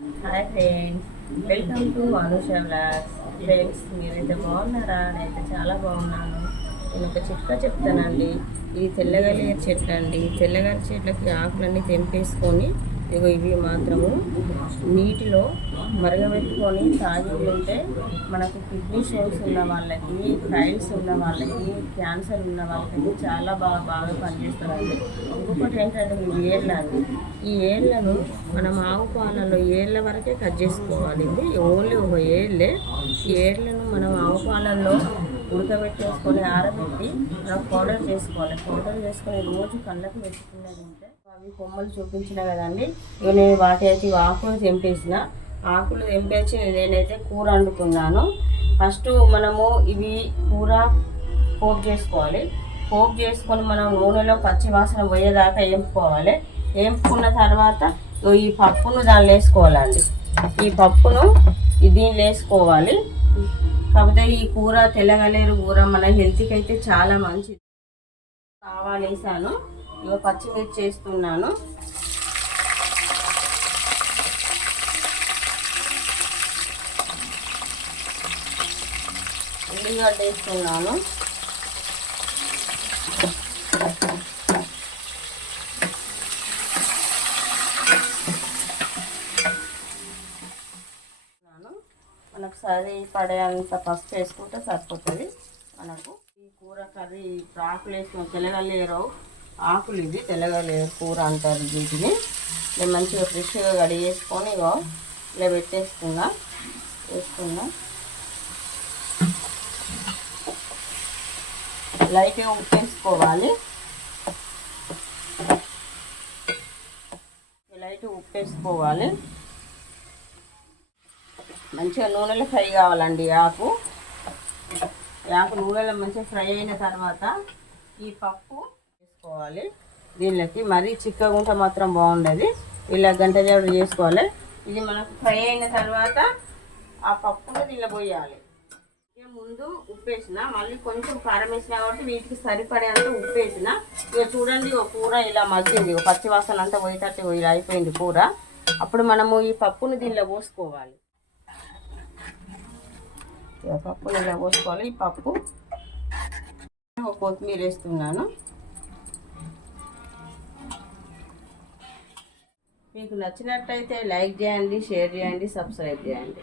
Hi friends, welcome to Anusha vlogs. Friends, మీరైతే బాగున్నారా? నేనైతే చాలా బాగున్నాను. నేను ఒక చిట్కా చెప్తానండి. ఇది తెల్లగలిగే చెట్లు అండి. తెల్లగలి చెట్లకి ఆకులన్నీ తెంపేసుకొని ఇవి మాత్రము నీటిలో మరగబెట్టుకొని తాగి ఉంటే మనకు కిడ్నీ స్టోన్స్ ఉన్న వాళ్ళకి, థైరాయిడ్స్ ఉన్న వాళ్ళకి, క్యాన్సర్ ఉన్న వాళ్ళకి చాలా బాగా పనిచేస్తారండి. ఇంకొకటి ఏంటంటే ఈ ఏళ్ళని ఈ ఏళ్ళను మనం ఆవు పాలలో ఏళ్ళ వరకే కట్ చేసుకోవాలి. ఇది ఓన్లీ ఒక ఏళ్ళే. ఈ ఏళ్ళను మనం ఆవు పాలల్లో ఉడకబెట్టేసుకొని ఆరబెట్టి మనం పౌడర్ చేసుకోవాలి. పౌడర్ చేసుకొని రోజు కళ్ళకు పెట్టుకున్నది ఉంటే అవి కొమ్మలు చూపించిన కదండి. ఇవి నేను వాటి అయితే ఆకులు తెంపేసి నేనైతే కూర వండుకున్నాను. ఫస్ట్ మనము ఇవి కూర పోపు చేసుకోవాలి. పోపు చేసుకొని మనం నూనెలో పచ్చి వాసన పోయేదాకా వేపుకోవాలి. వేపుకున్న తర్వాత ఈ పప్పును దానిలో వేసుకోవాలండి. ఈ పప్పును దీనిలో వేసుకోవాలి. కాకపోతే ఈ కూర తెల్లగలేరు కూర మన హెల్త్కి అయితే చాలా మంచిది. ఆవాలు వేసాను, ఇక పచ్చిమిర్చి వేస్తున్నాను, ఉల్లిగడ్డ వేస్తున్నాను, మనకు పడేంత పసుపు వేసుకుంటే సరిపోతుంది. మనకు ఈ కూర కర్రీ ఆకులు వేసుకున్న తెల్లగలేరు ఆకులు, ఇది తెల్లగలేరు కూర అంటారు వీటిని. నేను మంచిగా ఫ్రెష్గా కడిగేసుకొని ఇలా వేసుకున్నా. లైట్గా ఉప్పు వేసుకోవాలి. మంచిగా నూనెలో ఫ్రై కావాలండి. ఆకు నూనెలో మంచిగా ఫ్రై అయిన తర్వాత ఈ పప్పు వేసుకోవాలి. దీనిలోకి మరీ చిక్కగా ఉంటే మాత్రం బాగుండదు. ఇలా గంట జాడు చేసుకోవాలి. ఇది మనకు ఫ్రై అయిన తర్వాత ఆ పప్పును దీనిలో పోయాలి. ముందు ఉప్పు వేసిన, మళ్ళీ కొంచెం కారం వేసిన కాబట్టి వీటికి సరిపడేంత ఉప్పు వేసిన. ఇక చూడండి, ఒక కూర ఇలా మగ్గింది. ఒక పచ్చి వాసన అంతా పోయేటట్టు ఇలా అయిపోయింది కూర. అప్పుడు మనము ఈ పప్పును దీనిలో పోసుకోవాలి. పప్పుని ఇలా పోసుకోవాలి. ఈ పప్పు కొత్తిమీర వేస్తున్నాను. మీకు నచ్చినట్టయితే లైక్ చేయండి, షేర్ చేయండి, సబ్స్క్రైబ్ చేయండి.